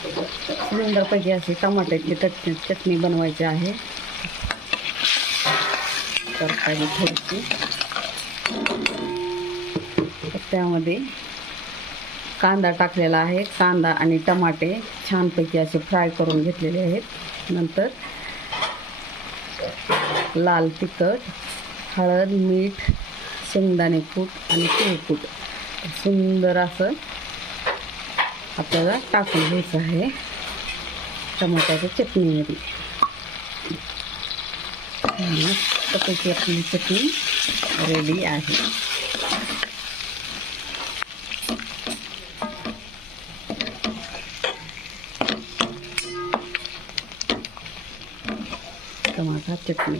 सुंदरपैकी अशी टमाट्याची चटणी बनवायची आहे. तर पाहिजे थोडीशी. तर त्यामध्ये कांदा टाकलेला आहे. कांदा आणि टमाटे छानपैकी असे फ्राय करून घेतलेले आहेत. नंतर लाल तिखट, हळद, मीठ, शेंगदाणे कूट आणि तीळकूट सुंदर असं आपल्याला टाकून घ्यायचं आहे टमाट्याच्या चटणीमध्ये. मस्तपैकी आपली चटणी रेडी आहे. टमाटा चटणी